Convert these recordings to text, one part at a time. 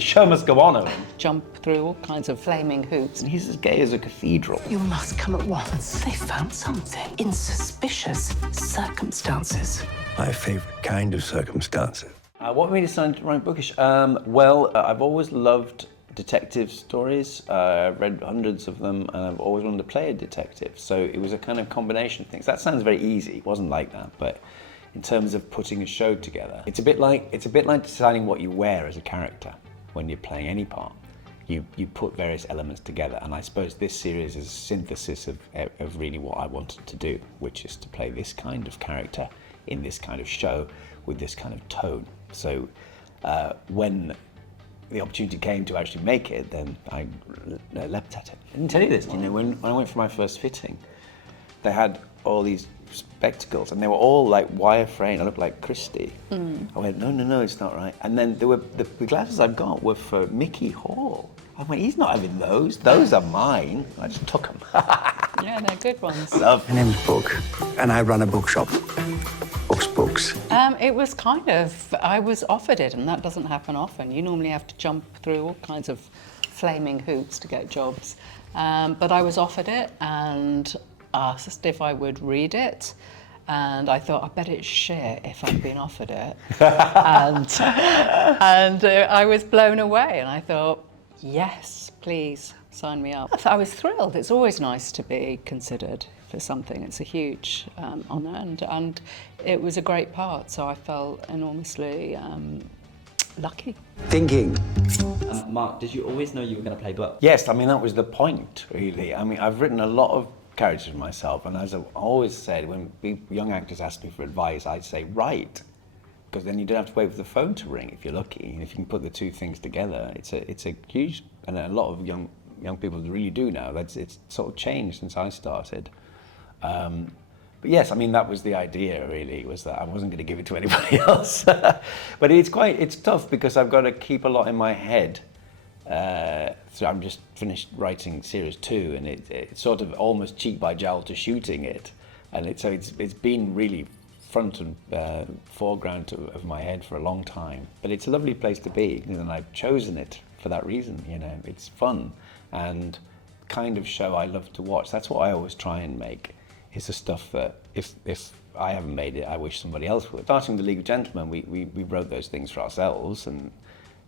The show must go on, Owen. Jump through all kinds of flaming hoops. He's as gay as a cathedral. You must come at once. They found something in suspicious circumstances. My favourite kind of circumstances. What made you decide to write Bookish? I've always loved detective stories. I've read hundreds of them, and I've always wanted to play a detective. So it was a kind of combination of things. That sounds very easy. It wasn't like that, but in terms of putting a show together, it's a bit like deciding what you wear as a character when you're playing any part. You put various elements together, and I suppose this series is a synthesis of really what I wanted to do, which is to play this kind of character in this kind of show with this kind of tone. So when the opportunity came to actually make it, then I leapt at it. I didn't tell you this, when I went for my first fitting, they had all these spectacles, and they were all like wire frame. I looked like Christie. I went, no, it's not right. And then there were the glasses I got were for Mickey Hall. I went, he's not having those. Those are mine. I just took them. Yeah, they're good ones. My name's Book, and I run a bookshop. Books. It was I was offered it, and that doesn't happen often. You normally have to jump through all kinds of flaming hoops to get jobs. But I was offered it and asked if I would read it. And I thought, I bet it's shit if I've been offered it. and I was blown away, and I thought, yes, please sign me up. I was thrilled. It's always nice to be considered for something. It's a huge honour, and it was a great part, so I felt enormously lucky. Thinking. Mark, did you always know you were going to play Book? Yes, I mean, that was the point, really. I mean, I've written a lot of characters myself, and as I've always said, when young actors ask me for advice, I'd say, write, because then you don't have to wait for the phone to ring if you're lucky. And if you can put the two things together, it's a huge, and a lot of young people really do now. It's sort of changed since I started. But yes, I mean, that was the idea, really, was that I wasn't going to give it to anybody else. But it's tough because I've got to keep a lot in my head. So I'm just finished writing series 2, and it's sort of almost cheek by jowl to shooting it. And it's been really front and foreground of my head for a long time. But it's a lovely place to be, and I've chosen it for that reason. It's fun and kind of show I love to watch. That's what I always try and make. Is the stuff that if I haven't made it, I wish somebody else would. Starting the League of Gentlemen, we wrote those things for ourselves, and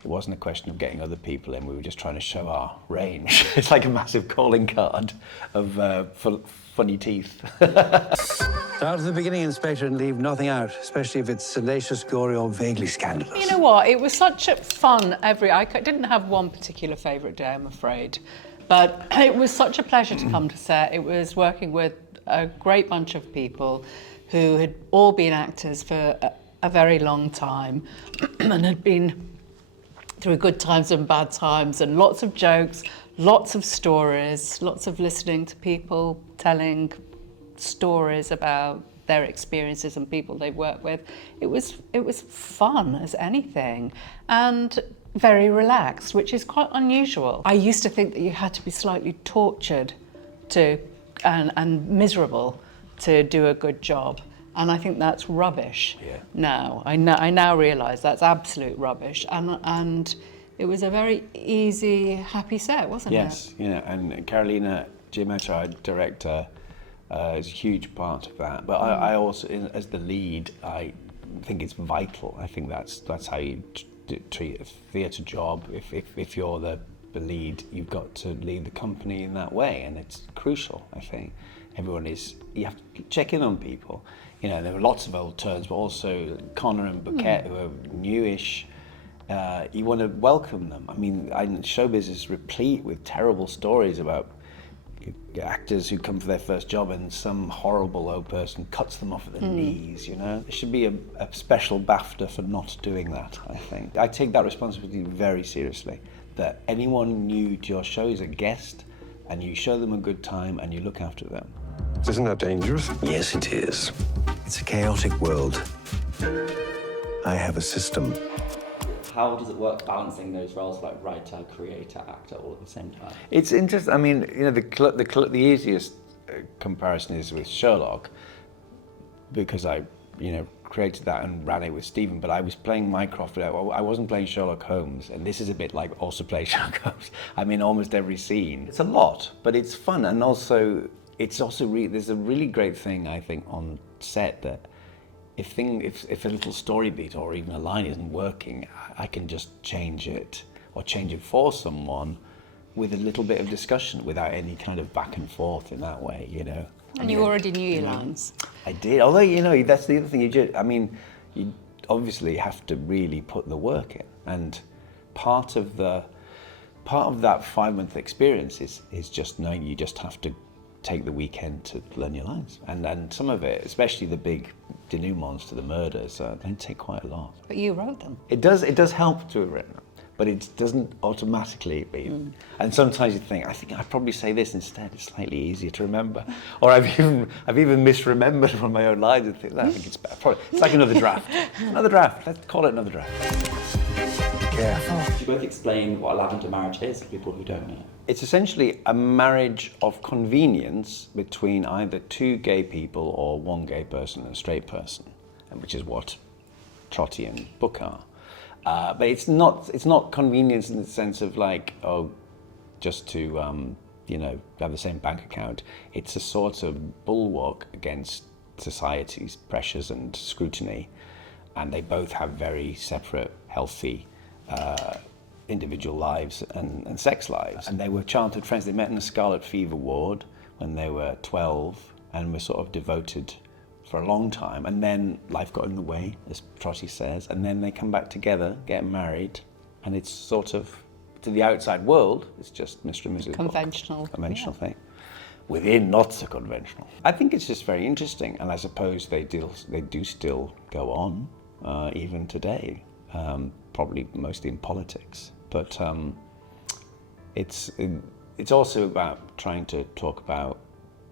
it wasn't a question of getting other people in. We were just trying to show our range. It's like a massive calling card of funny teeth. Start at the beginning, Inspector, and leave nothing out, especially if it's salacious, gory, or vaguely scandalous. You know what? It was such a fun I didn't have one particular favourite day, I'm afraid. But it was such a pleasure to come to set. It was working with a great bunch of people who had all been actors for a very long time and had been through good times and bad times, and lots of jokes, lots of stories, lots of listening to people telling stories about their experiences and people they work with. It was fun as anything, and very relaxed, which is quite unusual. I used to think that you had to be slightly tortured and miserable to do a good job, and I think that's rubbish. Yeah. Now I now realise that's absolute rubbish, and it was a very easy, happy set, wasn't it? Yes, and Carolina Giametta, our director, is a huge part of that. But I also, as the lead, I think it's vital. I think that's how you treat a theatre job. If you're the lead, you've got to lead the company in that way, and it's crucial. I think you have to check in on people. There are lots of old turns, but also Connor and Bouquet, who are newish. You want to welcome them. I mean, showbiz is replete with terrible stories about actors who come for their first job and some horrible old person cuts them off at the knees, There should be a special BAFTA for not doing that, I think. I take that responsibility very seriously, that anyone new to your show is a guest, and you show them a good time and you look after them. Isn't that dangerous? Yes, it is. It's a chaotic world. I have a system. How does it work balancing those roles like writer, creator, actor all at the same time? It's interesting. I mean, the easiest comparison is with Sherlock, because I created that and ran it with Stephen, but I was playing Mycroft, but I wasn't playing Sherlock Holmes, and this is a bit like also play Sherlock Holmes. I'm in almost every scene. It's a lot, but it's fun, and also, there's a really great thing, I think, on set that if a little story beat or even a line isn't working, I can just change it, or change it for someone with a little bit of discussion without any kind of back and forth in that way, you know. And you already knew your lines. I did, although, you know, that's the other thing you obviously have to really put the work in, and part of that 5-month experience is just knowing you just have to take the weekend to learn your lines, and some of it, especially the big denouements to the murders, they take quite a lot. But you wrote them. It does help to have written them, but it doesn't automatically be. And sometimes you think, I think I'd probably say this instead. It's slightly easier to remember, or I've even misremembered from my own lines and think, I think it's better. Probably, it's like another draft. Another draft. Let's call it another draft. Careful. Could you both explain what a lavender marriage is for people who don't know? It's essentially a marriage of convenience between either two gay people or one gay person and a straight person, which is what Trotty and Book are. But it's not convenience in the sense of like, just to have the same bank account. It's a sort of bulwark against society's pressures and scrutiny, and they both have very separate, healthy individual lives and sex lives. And they were childhood friends. They met in a Scarlet Fever ward when they were 12 and were sort of devoted for a long time, and then life got in the way, as Trotty says, and then they come back together, get married, and it's sort of, to the outside world, it's just Mr. and Mrs. Conventional thing. Within, not so conventional. I think it's just very interesting, and I suppose they do still go on, even today, probably mostly in politics. But it's also about trying to talk about,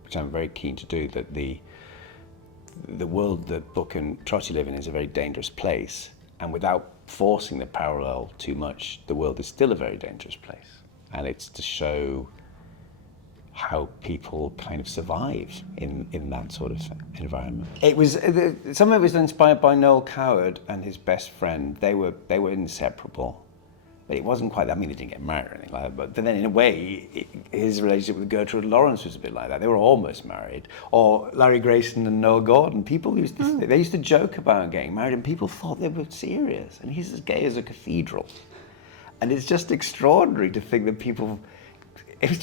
which I'm very keen to do, that the world that Book and Trotty live in is a very dangerous place, and without forcing the parallel too much, the world is still a very dangerous place, and it's to show how people kind of survive in that sort of environment. It was some of it was inspired by Noel Coward and his best friend. They were inseparable. But it wasn't quite that. I mean, they didn't get married or anything like that. But then, in a way, his relationship with Gertrude Lawrence was a bit like that. They were almost married. Or Larry Grayson and Noel Gordon. People used to joke about getting married, and people thought they were serious. And he's as gay as a cathedral. And it's just extraordinary to think that people. It's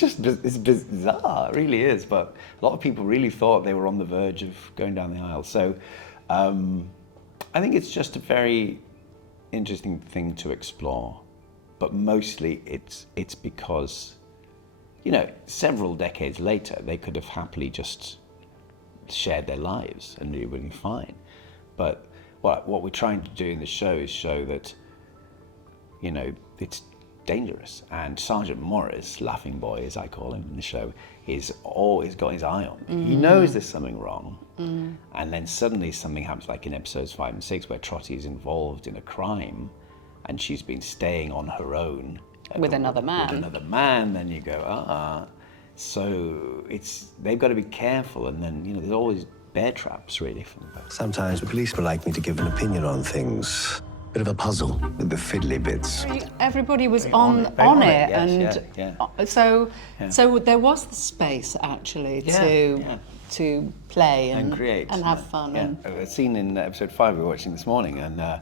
bizarre. It really is. But a lot of people really thought they were on the verge of going down the aisle. So, I think it's just a very interesting thing to explore. But mostly it's because, several decades later, they could have happily just shared their lives and it would be fine. But what we're trying to do in the show is show that, it's dangerous. And Sergeant Morris, Laughing Boy, as I call him in the show, is always got his eye on me. He knows there's something wrong. And then suddenly something happens, like in episodes 5 and 6, where Trotty is involved in a crime, and she's been staying on her own with another man. Then you go, So they've got to be careful, and then there's always bear traps really. Sometimes the police would like me to give an opinion on things. Bit of a puzzle with the fiddly bits. Everybody was on it, yes, and so there was the space actually to play and create and have fun. Yeah. A scene in episode 5 we were watching this morning, and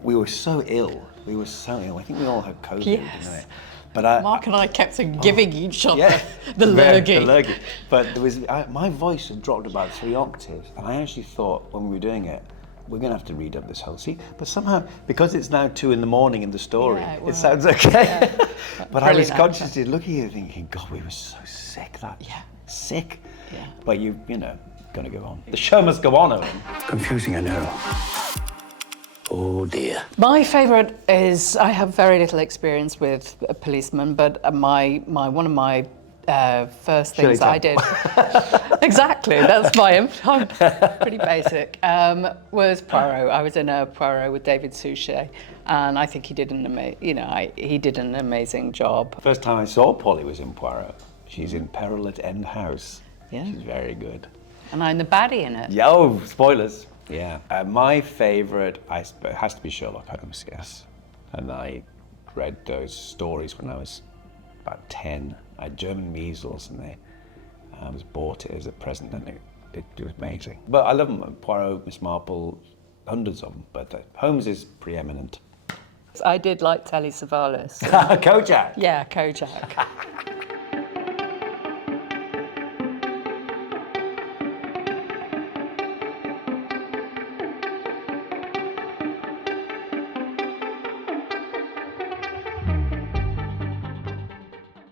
we were so ill. I think we all had COVID. Yes. But Mark and I kept giving each other the lurgy. But my voice had dropped about 3 octaves, and I actually thought when we were doing it, we're going to have to read up this whole scene. But somehow, because it's now 2 a.m. in the story, it sounds okay. Yeah. But I was consciously looking at it thinking, God, we were so sick sick. Yeah. But you know, going to go on. The show must go on, Owen. Confusing, I know. Oh dear. My favourite is, I have very little experience with a policeman, but one of my first things I did, exactly, that's I'm pretty basic, was Poirot. I was in a Poirot with David Suchet, and I think he did an amazing job. First time I saw Polly was in Poirot. She's in Peril at End House. Yeah. She's very good. And I'm the baddie in it. Yeah, spoilers. Yeah. My favourite, has to be Sherlock Holmes, yes. And I read those stories when I was about 10. I had German measles, and I was bought it as a present, and it was amazing. But I love them. Poirot, Miss Marple, hundreds of them, but Holmes is preeminent. I did like Telly Savalas. Kojak. Yeah, Kojak.